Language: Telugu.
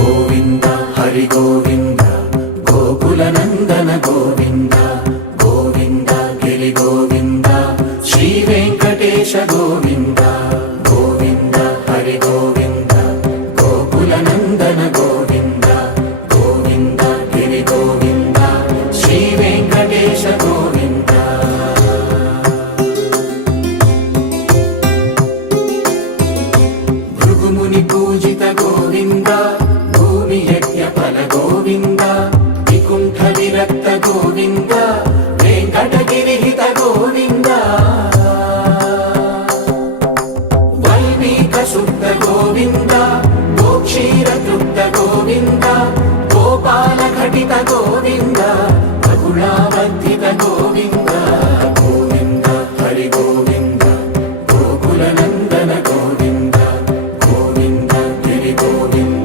గోవింద హరి గోవింద గోకుల నందన గోవింద గోవింద గిరి గోవింద శ్రీ వెంకటేశ గోవింద గోవింద హరి గోవింద గోకుల నందన గోవింద గోవింద గిరి గోవింద శ్రీ వెంకటేశ గోవింద భృగుముని పూజిత గోవింద భూమి యజ్ఞ ఫల గోవింద వికుంఠ విరక్త గోవింద వెంకటగిరి హిత గోవింద వైదిక శుద్ధ గోవింద గోక్షీర తృప్త గోవింద గోపాల ఘటిత గోవింద